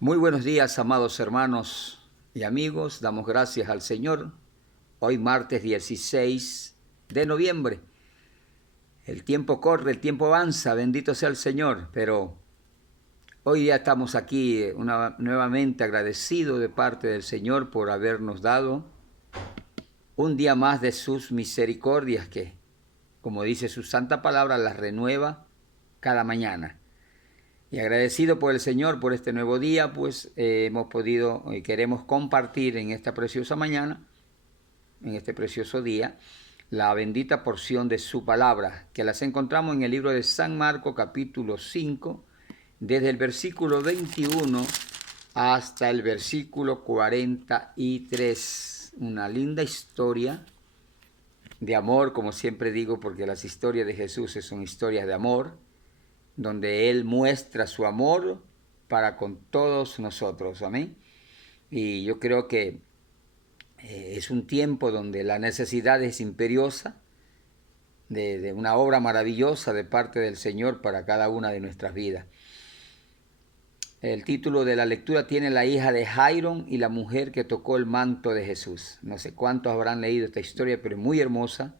Muy buenos días, amados hermanos y amigos. Damos gracias al Señor. Hoy martes 16 de noviembre. El tiempo corre, el tiempo avanza, bendito sea el Señor. Pero hoy ya estamos aquí nuevamente agradecidos de parte del Señor por habernos dado un día más de sus misericordias que, como dice su santa palabra, las renueva cada mañana. Y agradecido por el Señor por este nuevo día, pues hemos podido y queremos compartir en esta preciosa mañana, en este precioso día, la bendita porción de su palabra, que las encontramos en el libro de San Marcos capítulo 5, desde el versículo 21 hasta el versículo 43. Una linda historia de amor, como siempre digo, porque las historias de Jesús son historias de amor, donde Él muestra su amor para con todos nosotros. Amén. Y yo creo que es un tiempo donde la necesidad es imperiosa de una obra maravillosa de parte del Señor para cada una de nuestras vidas. El título de la lectura tiene La hija de Jairo y la mujer que tocó el manto de Jesús. No sé cuántos habrán leído esta historia, pero es muy hermosa,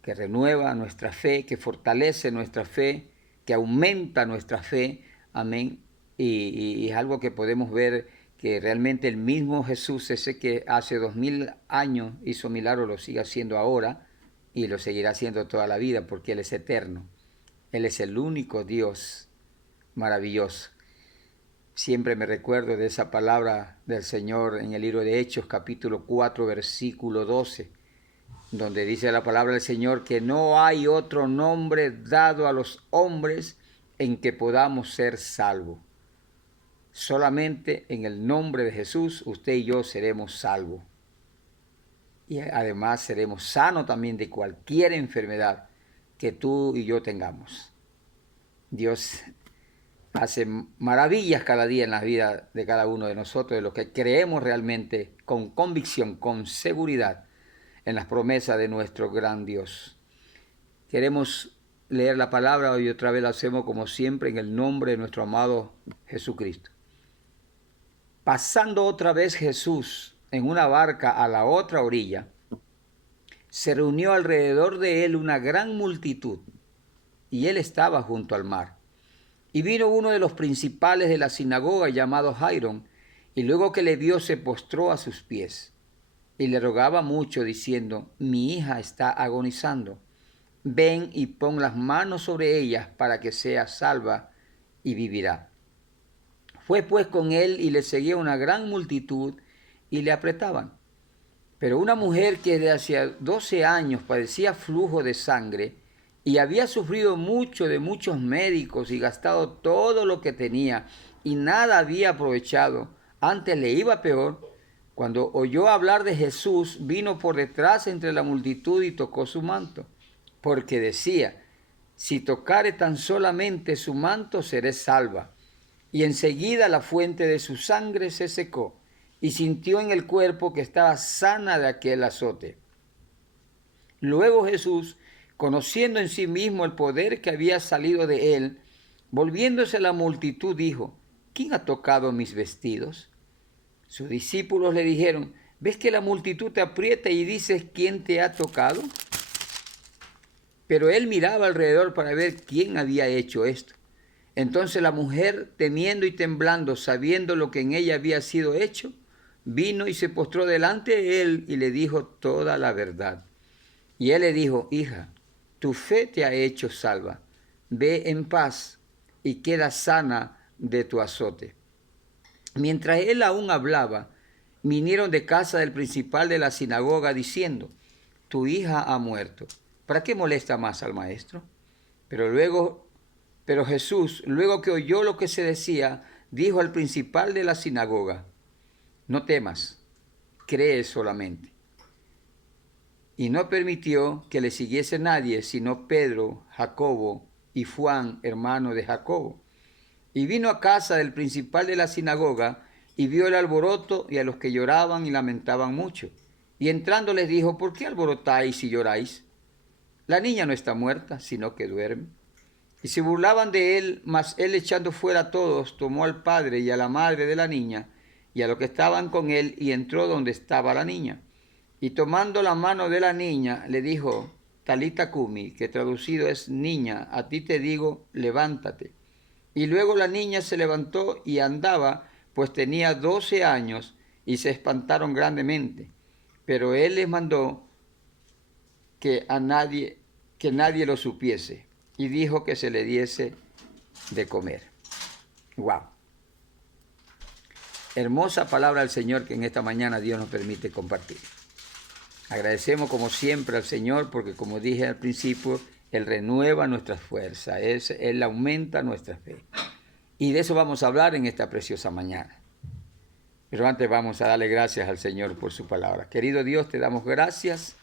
que renueva nuestra fe, que fortalece nuestra fe, que aumenta nuestra fe, amén, y es algo que podemos ver que realmente el mismo Jesús, ese que hace 2000 años hizo milagros, lo sigue haciendo ahora y lo seguirá haciendo toda la vida porque Él es eterno. Él es el único Dios maravilloso. Siempre me recuerdo de esa palabra del Señor en el libro de Hechos, capítulo 4, versículo 12, donde dice la palabra del Señor que no hay otro nombre dado a los hombres en que podamos ser salvos. Solamente en el nombre de Jesús usted y yo seremos salvos. Y además seremos sanos también de cualquier enfermedad que tú y yo tengamos. Dios hace maravillas cada día en la vida de cada uno de nosotros, de los que creemos realmente con convicción, con seguridad en las promesas de nuestro gran Dios. Queremos leer la palabra y otra vez lo hacemos como siempre en el nombre de nuestro amado Jesucristo. Pasando otra vez Jesús en una barca a la otra orilla, se reunió alrededor de él una gran multitud, y él estaba junto al mar. Y vino uno de los principales de la sinagoga llamado Jairo, y luego que le vio se postró a sus pies, y le rogaba mucho diciendo: mi hija está agonizando, ven y pon las manos sobre ella para que sea salva y vivirá. Fue pues con él y le seguía una gran multitud y le apretaban. Pero una mujer que desde hacía 12 años padecía flujo de sangre y había sufrido mucho de muchos médicos y gastado todo lo que tenía y nada había aprovechado, antes le iba peor, cuando oyó hablar de Jesús, vino por detrás entre la multitud y tocó su manto, porque decía: si tocare tan solamente su manto, seré salva. Y enseguida la fuente de su sangre se secó, y sintió en el cuerpo que estaba sana de aquel azote. Luego Jesús, conociendo en sí mismo el poder que había salido de él, volviéndose a la multitud, dijo: ¿quién ha tocado mis vestidos? Sus discípulos le dijeron: ¿ves que la multitud te aprieta y dices: ¿quién te ha tocado? Pero él miraba alrededor para ver quién había hecho esto. Entonces la mujer, temiendo y temblando, sabiendo lo que en ella había sido hecho, vino y se postró delante de él y le dijo toda la verdad. Y él le dijo: hija, tu fe te ha hecho salva. Ve en paz y queda sana de tu azote. Mientras él aún hablaba, vinieron de casa del principal de la sinagoga diciendo: tu hija ha muerto. ¿Para qué molesta más al maestro? Pero Jesús, luego que oyó lo que se decía, dijo al principal de la sinagoga: no temas, cree solamente. Y no permitió que le siguiese nadie, sino Pedro, Jacobo y Juan, hermano de Jacobo. Y vino a casa del principal de la sinagoga, y vio el alboroto y a los que lloraban y lamentaban mucho. Y entrando les dijo: ¿por qué alborotáis y lloráis? La niña no está muerta, sino que duerme. Y se burlaban de él, mas él echando fuera a todos, tomó al padre y a la madre de la niña y a los que estaban con él y entró donde estaba la niña. Y tomando la mano de la niña, le dijo, Talita Cumi, que traducido es niña, a ti te digo, levántate. Y luego la niña se levantó y andaba, pues tenía 12 años, y se espantaron grandemente. Pero él les mandó que nadie lo supiese, y dijo que se le diese de comer. Wow. Hermosa palabra del Señor que en esta mañana Dios nos permite compartir. Agradecemos como siempre al Señor porque, como dije al principio, Él renueva nuestras fuerzas, Él aumenta nuestra fe. Y de eso vamos a hablar en esta preciosa mañana. Pero antes vamos a darle gracias al Señor por su palabra. Querido Dios, te damos gracias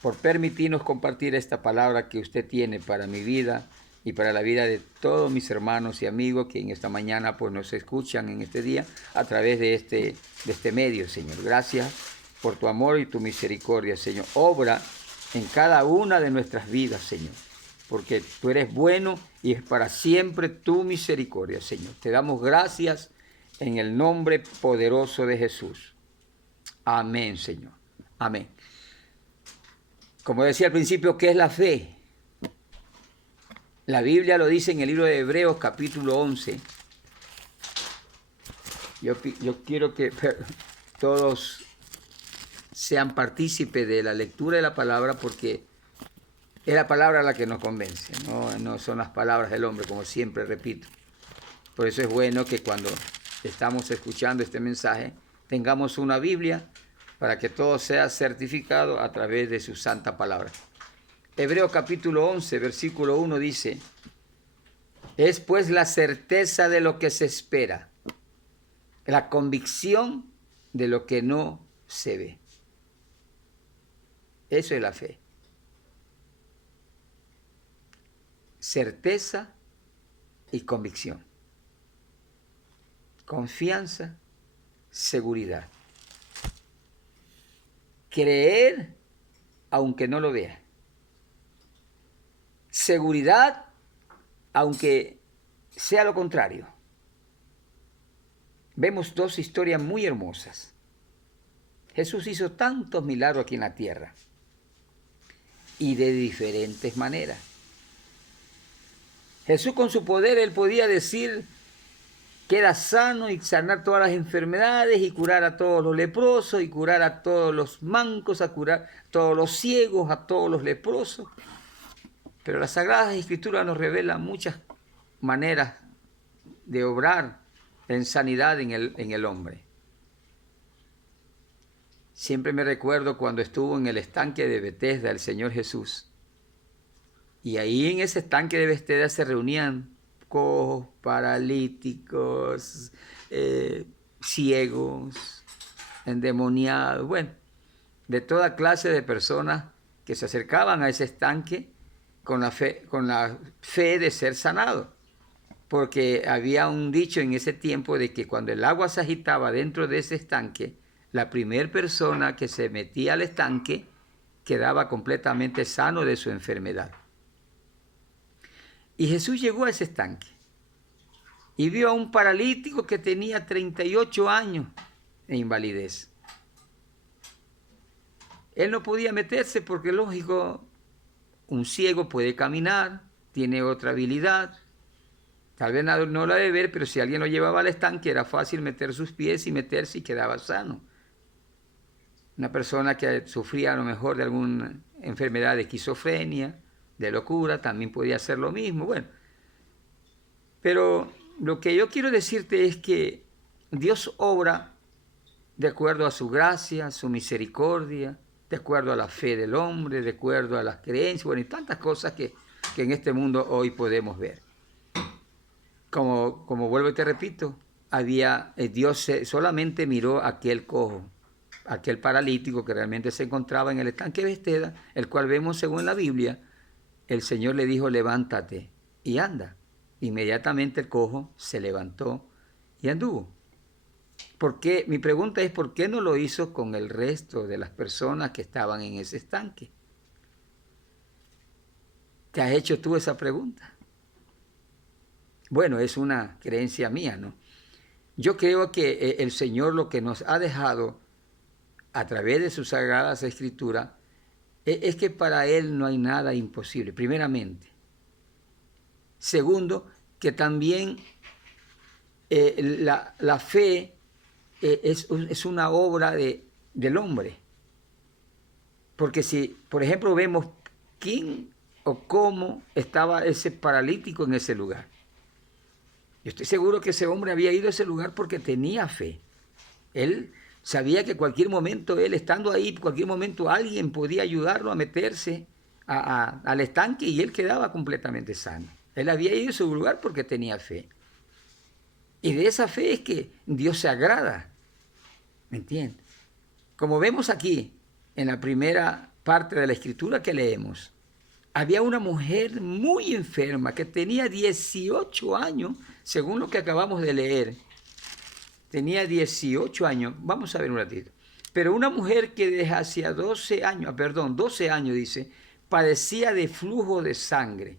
por permitirnos compartir esta palabra que usted tiene para mi vida y para la vida de todos mis hermanos y amigos que en esta mañana pues nos escuchan en este día a través de este medio, Señor. Gracias por tu amor y tu misericordia, Señor. Obra en cada una de nuestras vidas, Señor, porque tú eres bueno y es para siempre tu misericordia, Señor. Te damos gracias en el nombre poderoso de Jesús. Amén, Señor. Amén. Como decía al principio, ¿qué es la fe? La Biblia lo dice en el libro de Hebreos, capítulo 11. Yo quiero que todos sean partícipes de la lectura de la palabra porque es la palabra la que nos convence, no son las palabras del hombre, como siempre repito. Por eso es bueno que cuando estamos escuchando este mensaje tengamos una Biblia para que todo sea certificado a través de su santa palabra. Hebreos capítulo 11, versículo 1 dice, es pues la certeza de lo que se espera, la convicción de lo que no se ve. Eso es la fe. Certeza y convicción. Confianza, seguridad. Creer aunque no lo vea. Seguridad aunque sea lo contrario. Vemos dos historias muy hermosas. Jesús hizo tantos milagros aquí en la tierra y de diferentes maneras. Jesús con su poder, él podía decir, queda sano y sanar todas las enfermedades y curar a todos los leprosos y curar a todos los mancos, a curar a todos los ciegos, a todos los leprosos. Pero las Sagradas Escrituras nos revelan muchas maneras de obrar en sanidad en el hombre. Siempre me recuerdo cuando estuvo en el estanque de Betesda el Señor Jesús. Y ahí en ese estanque de Betesda se reunían cojos, paralíticos, ciegos, endemoniados, bueno, de toda clase de personas que se acercaban a ese estanque con la fe de ser sanados. Porque había un dicho en ese tiempo de que cuando el agua se agitaba dentro de ese estanque, la primera persona que se metía al estanque quedaba completamente sano de su enfermedad. Y Jesús llegó a ese estanque y vio a un paralítico que tenía 38 años de invalidez. Él no podía meterse porque, lógico, un ciego puede caminar, tiene otra habilidad. Tal vez no la debe ver, pero si alguien lo llevaba al estanque era fácil meter sus pies y meterse y quedaba sano. Una persona que sufría a lo mejor de alguna enfermedad de esquizofrenia, de locura, también podía hacer lo mismo. Bueno, pero lo que yo quiero decirte es que Dios obra de acuerdo a su gracia, su misericordia, de acuerdo a la fe del hombre, de acuerdo a las creencias, bueno, y tantas cosas que en este mundo hoy podemos ver. Como vuelvo y te repito, Dios solamente miró a aquel cojo, aquel paralítico que realmente se encontraba en el estanque de Betesda, el cual vemos según la Biblia. El Señor le dijo, levántate y anda. Inmediatamente el cojo se levantó y anduvo. Mi pregunta es, ¿por qué no lo hizo con el resto de las personas que estaban en ese estanque? ¿Te has hecho tú esa pregunta? Bueno, es una creencia mía, ¿no? Yo creo que el Señor lo que nos ha dejado a través de sus sagradas escrituras es que para Él no hay nada imposible, primeramente. Segundo, que también la fe es una obra del hombre. Porque si, por ejemplo, vemos quién o cómo estaba ese paralítico en ese lugar. Yo estoy seguro que ese hombre había ido a ese lugar porque tenía fe. Él sabía que cualquier momento, él estando ahí, cualquier momento alguien podía ayudarlo a meterse al estanque y él quedaba completamente sano. Él había ido a ese lugar porque tenía fe. Y de esa fe es que Dios se agrada. ¿Me entiendes? Como vemos aquí, en la primera parte de la escritura que leemos, había una mujer muy enferma que tenía 18 años, según lo que acabamos de leer. Tenía 18 años, vamos a ver un ratito. Pero una mujer que desde hacía 12 años dice, padecía de flujo de sangre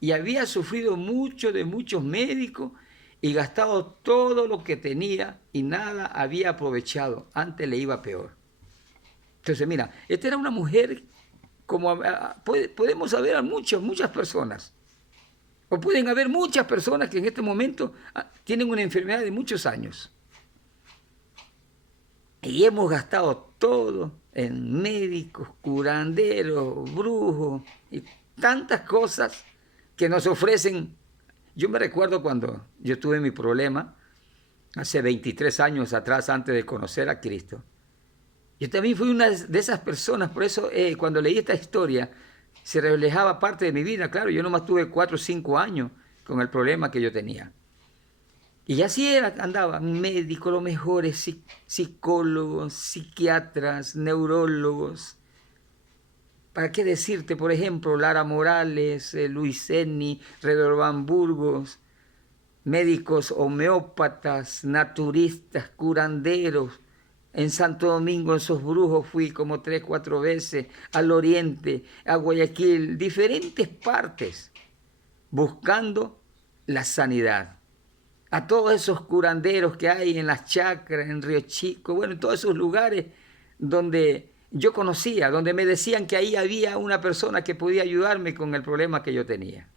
y había sufrido mucho de muchos médicos y gastado todo lo que tenía y nada había aprovechado, antes le iba peor. Entonces, mira, esta era una mujer como podemos haber a muchas personas, o pueden haber muchas personas que en este momento tienen una enfermedad de muchos años. Y hemos gastado todo en médicos, curanderos, brujos y tantas cosas que nos ofrecen. Yo me recuerdo cuando yo tuve mi problema, hace 23 años atrás, antes de conocer a Cristo. Yo también fui una de esas personas, por eso cuando leí esta historia, se reflejaba parte de mi vida. Claro, yo nomás tuve 4 o 5 años con el problema que yo tenía. Y así era, andaban médicos, los mejores psicólogos, psiquiatras, neurólogos. ¿Para qué decirte, por ejemplo, Lara Morales, Luis Eni, Redorban Burgos, médicos homeópatas, naturistas, curanderos? En Santo Domingo, esos brujos fui como 3, 4 veces, al oriente, a Guayaquil, diferentes partes, buscando la sanidad. A todos esos curanderos que hay en las chacras, en Río Chico, bueno, en todos esos lugares donde yo conocía, donde me decían que ahí había una persona que podía ayudarme con el problema que yo tenía.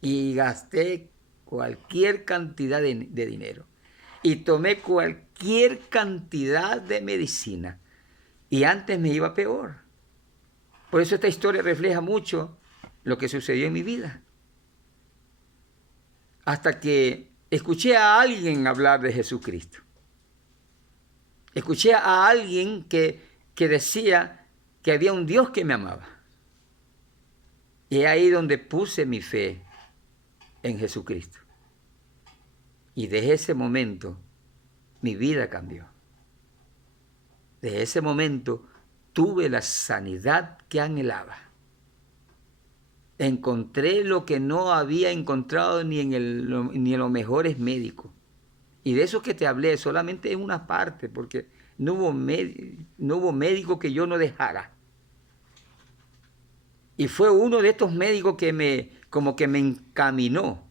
Y gasté cualquier cantidad de dinero. Y tomé cualquier cantidad de medicina. Y antes me iba peor. Por eso esta historia refleja mucho lo que sucedió en mi vida. Hasta que escuché a alguien hablar de Jesucristo. Escuché a alguien que decía que había un Dios que me amaba. Y es ahí donde puse mi fe en Jesucristo. Y desde ese momento mi vida cambió. Desde ese momento tuve la sanidad que anhelaba. Encontré lo que no había encontrado ni en los mejores médicos. Y de eso que te hablé solamente en una parte, porque no hubo médico que yo no dejara. Y fue uno de estos médicos que me encaminó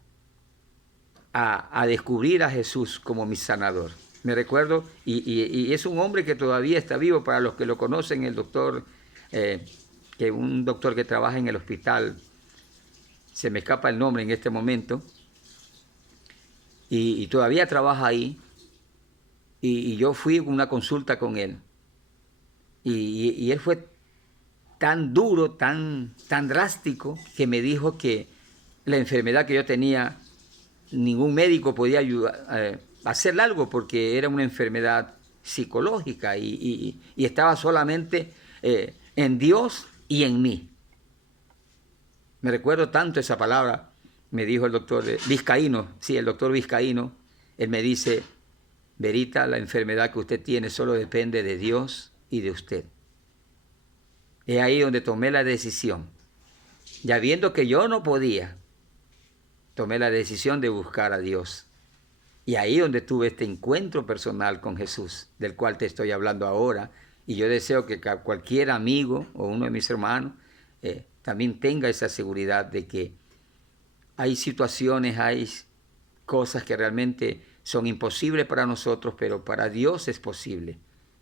a descubrir a Jesús como mi sanador. Me recuerdo, y es un hombre que todavía está vivo, para los que lo conocen, el doctor, un doctor que trabaja en el hospital, se me escapa el nombre en este momento, y todavía trabaja ahí, y yo fui a una consulta con él, y él fue tan duro, tan drástico, que me dijo que la enfermedad que yo tenía, ningún médico podía ayudar a hacerle algo, porque era una enfermedad psicológica y estaba solamente en Dios y en mí. Me recuerdo tanto esa palabra, me dijo el doctor Vizcaíno, el doctor Vizcaíno, él me dice: Verita, la enfermedad que usted tiene solo depende de Dios y de usted. Es ahí donde tomé la decisión, ya viendo que yo no podía, tomé la decisión de buscar a Dios. Y ahí donde tuve este encuentro personal con Jesús, del cual te estoy hablando ahora. Y yo deseo que cualquier amigo o uno de mis hermanos también tenga esa seguridad de que hay situaciones, hay cosas que realmente son imposibles para nosotros, pero para Dios es posible.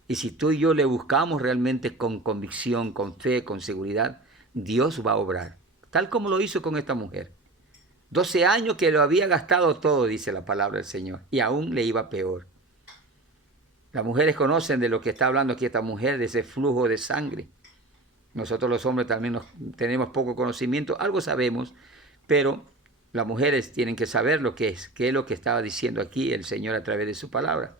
Y si tú y yo le buscamos realmente con convicción, con fe, con seguridad, Dios va a obrar, tal como lo hizo con esta mujer. 12 años que lo había gastado todo, dice la palabra del Señor, y aún le iba peor. Las mujeres conocen de lo que está hablando aquí esta mujer, de ese flujo de sangre. Nosotros los hombres también tenemos poco conocimiento, algo sabemos, pero las mujeres tienen que saber lo que es, qué es lo que estaba diciendo aquí el Señor a través de su palabra.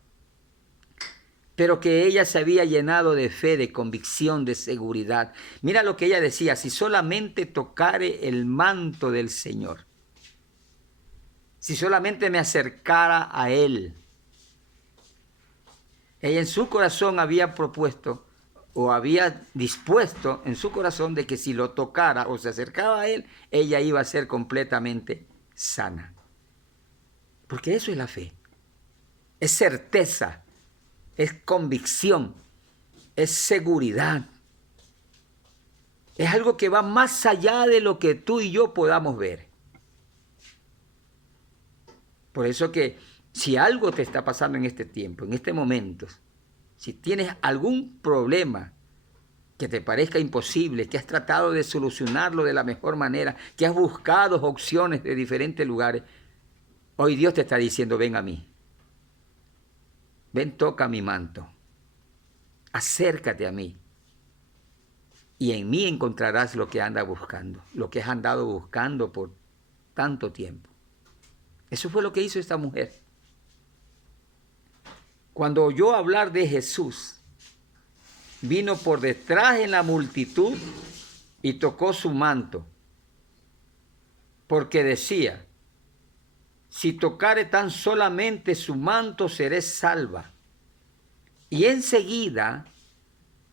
Pero que ella se había llenado de fe, de convicción, de seguridad. Mira lo que ella decía: si solamente tocare el manto del Señor, si solamente me acercara a Él. Ella en su corazón había propuesto o había dispuesto en su corazón de que si lo tocara o se acercaba a Él, ella iba a ser completamente sana. Porque eso es la fe. Es certeza, es convicción, es seguridad. Es algo que va más allá de lo que tú y yo podamos ver. Por eso que si algo te está pasando en este tiempo, en este momento, si tienes algún problema que te parezca imposible, que has tratado de solucionarlo de la mejor manera, que has buscado opciones de diferentes lugares, hoy Dios te está diciendo: ven a mí. Ven, toca mi manto. Acércate a mí. Y en mí encontrarás lo que andas buscando, lo que has andado buscando por tanto tiempo. Eso fue lo que hizo esta mujer. Cuando oyó hablar de Jesús, vino por detrás en la multitud y tocó su manto, porque decía: si tocare tan solamente su manto, seré salva. Y enseguida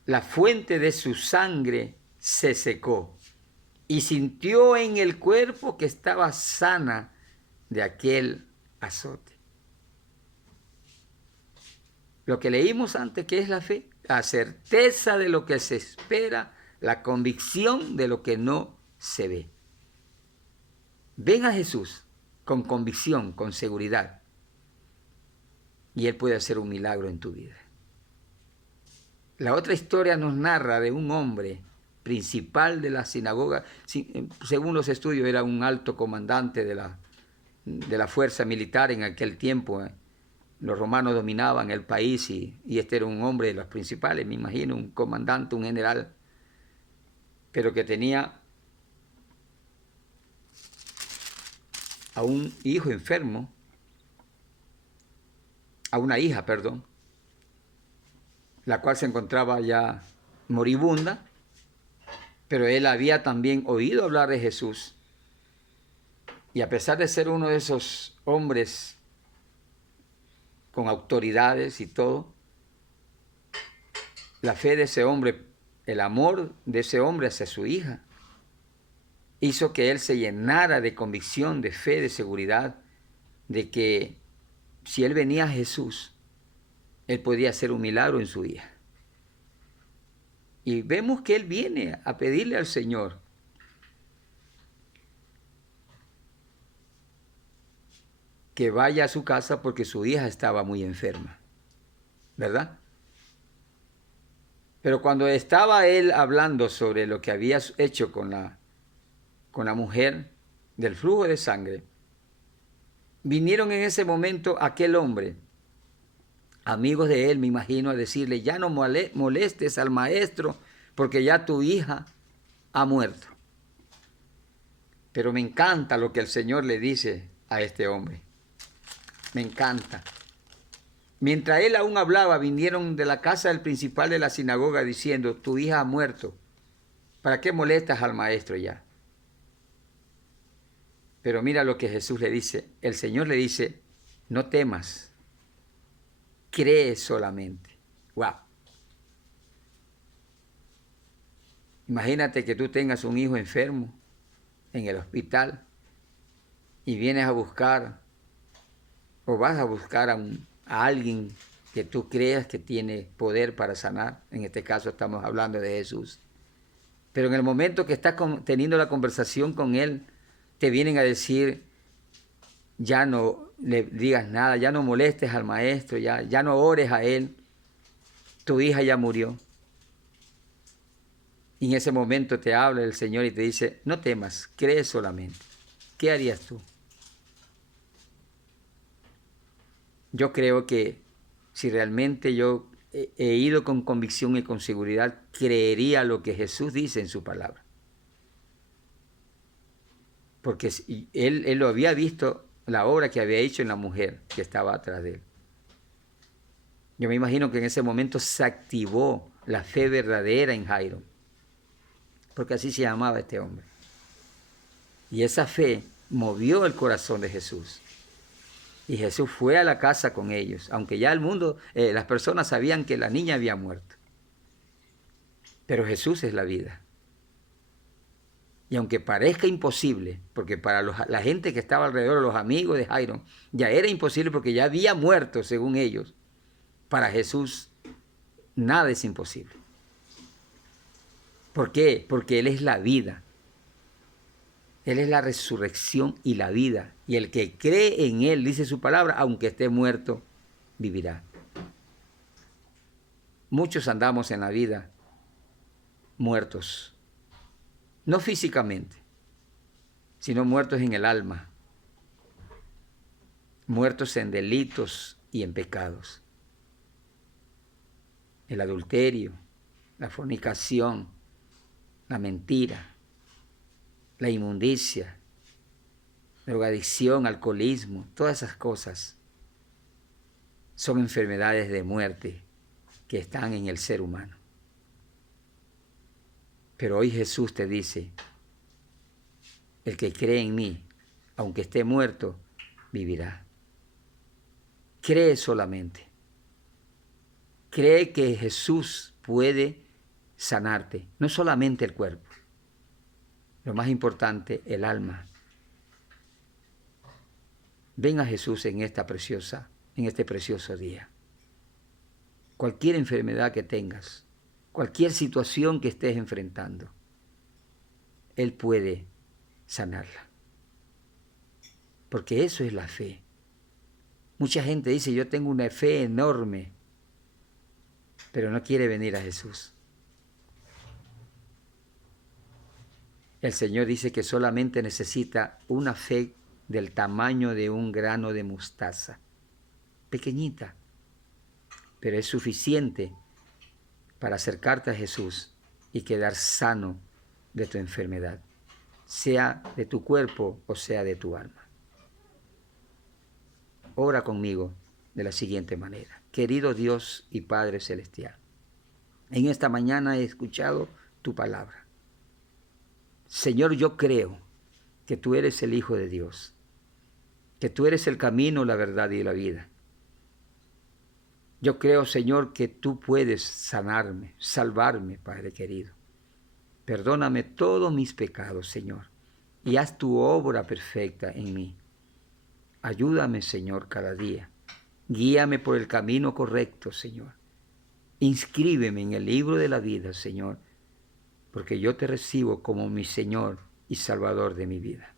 la fuente de su sangre se secó, y sintió en el cuerpo que estaba sana de aquel azote. Lo que leímos antes, ¿qué es la fe? La certeza de lo que se espera, la convicción de lo que no se ve. Ven a Jesús con convicción, con seguridad, y Él puede hacer un milagro en tu vida. La otra historia nos narra de un hombre principal de la sinagoga. Según los estudios, era un alto comandante de la fuerza militar en aquel tiempo. Los romanos dominaban el país y este era un hombre de los principales, me imagino, un comandante, un general, pero que tenía a un hijo enfermo, a una hija, perdón, la cual se encontraba ya moribunda, pero él había también oído hablar de Jesús. Y a pesar de ser uno de esos hombres con autoridades y todo, la fe de ese hombre, el amor de ese hombre hacia su hija, hizo que él se llenara de convicción, de fe, de seguridad, de que si él venía a Jesús, él podía hacer un milagro en su hija. Y vemos que él viene a pedirle al Señor que vaya a su casa porque su hija estaba muy enferma, ¿verdad? Pero cuando estaba él hablando sobre lo que había hecho con la mujer del flujo de sangre, vinieron en ese momento aquel hombre, amigos de él, me imagino, a decirle: ya no molestes al maestro porque ya tu hija ha muerto. Pero me encanta lo que el Señor le dice a este hombre. Me encanta. Mientras él aún hablaba, vinieron de la casa del principal de la sinagoga diciendo: tu hija ha muerto. ¿Para qué molestas al maestro ya? Pero mira lo que Jesús le dice. El Señor le dice: no temas. Cree solamente. ¡Wow! Imagínate que tú tengas un hijo enfermo en el hospital y vienes a buscar o vas a buscar a alguien que tú creas que tiene poder para sanar. En este caso estamos hablando de Jesús. Pero en el momento que estás teniendo la conversación con Él, te vienen a decir, ya no le digas nada, ya no molestes al maestro, ya no ores a él, tu hija ya murió. Y en ese momento te habla el Señor y te dice, no temas, cree solamente. ¿Qué harías tú? Yo creo que si realmente yo he ido con convicción y con seguridad, creería lo que Jesús dice en su palabra. Porque él lo había visto, la obra que había hecho en la mujer que estaba atrás de él. Yo me imagino que en ese momento se activó la fe verdadera en Jairo, porque así se llamaba este hombre. Y esa fe movió el corazón de Jesús. Y Jesús fue a la casa con ellos, aunque ya el mundo, las personas sabían que la niña había muerto. Pero Jesús es la vida. Y aunque parezca imposible, porque para la gente que estaba alrededor, los amigos de Jairo, ya era imposible porque ya había muerto, según ellos, para Jesús nada es imposible. ¿Por qué? Porque Él es la vida. Él es la resurrección y la vida. Y el que cree en Él, dice su palabra, aunque esté muerto, vivirá. Muchos andamos en la vida muertos. No físicamente, sino muertos en el alma. Muertos en delitos y en pecados. El adulterio, la fornicación, la mentira, la inmundicia, la drogadicción, alcoholismo, todas esas cosas son enfermedades de muerte que están en el ser humano. Pero hoy Jesús te dice, el que cree en mí, aunque esté muerto, vivirá. Cree solamente. Cree que Jesús puede sanarte, no solamente el cuerpo, lo más importante, el alma. Ven a Jesús en este precioso día. Cualquier enfermedad que tengas, cualquier situación que estés enfrentando, Él puede sanarla. Porque eso es la fe. Mucha gente dice, yo tengo una fe enorme, pero no quiere venir a Jesús. El Señor dice que solamente necesita una fe del tamaño de un grano de mostaza, pequeñita, pero es suficiente para acercarte a Jesús y quedar sano de tu enfermedad, sea de tu cuerpo o sea de tu alma. Ora conmigo de la siguiente manera. Querido Dios y Padre Celestial, en esta mañana he escuchado tu palabra. Señor, yo creo que tú eres el Hijo de Dios, que tú eres el camino, la verdad y la vida. Yo creo, Señor, que tú puedes sanarme, salvarme, Padre querido. Perdóname todos mis pecados, Señor, y haz tu obra perfecta en mí. Ayúdame, Señor, cada día. Guíame por el camino correcto, Señor. Inscríbeme en el libro de la vida, Señor, porque yo te recibo como mi Señor y Salvador de mi vida.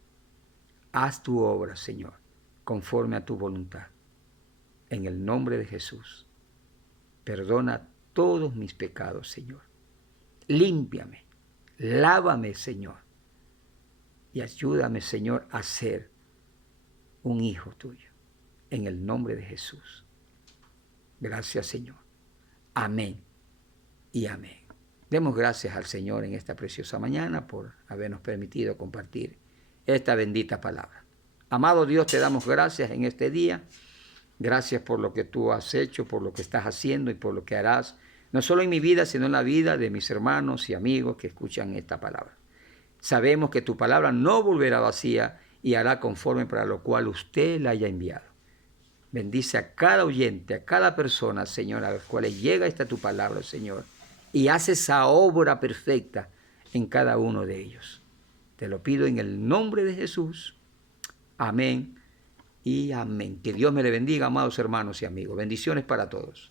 Haz tu obra, Señor, conforme a tu voluntad. En el nombre de Jesús, perdona todos mis pecados, Señor. Límpiame, lávame, Señor, y ayúdame, Señor, a ser un hijo tuyo. En el nombre de Jesús. Gracias, Señor. Amén y amén. Demos gracias al Señor en esta preciosa mañana por habernos permitido compartir esta bendita palabra. Amado Dios, te damos gracias en este día. Gracias por lo que tú has hecho, por lo que estás haciendo y por lo que harás, no solo en mi vida, sino en la vida de mis hermanos y amigos que escuchan esta palabra. Sabemos que tu palabra no volverá vacía y hará conforme para lo cual usted la haya enviado. Bendice a cada oyente, a cada persona, Señor, a los cuales llega esta tu palabra, Señor, y hace esa obra perfecta en cada uno de ellos. Te lo pido en el nombre de Jesús. Amén y amén. Que Dios me le bendiga, amados hermanos y amigos. Bendiciones para todos.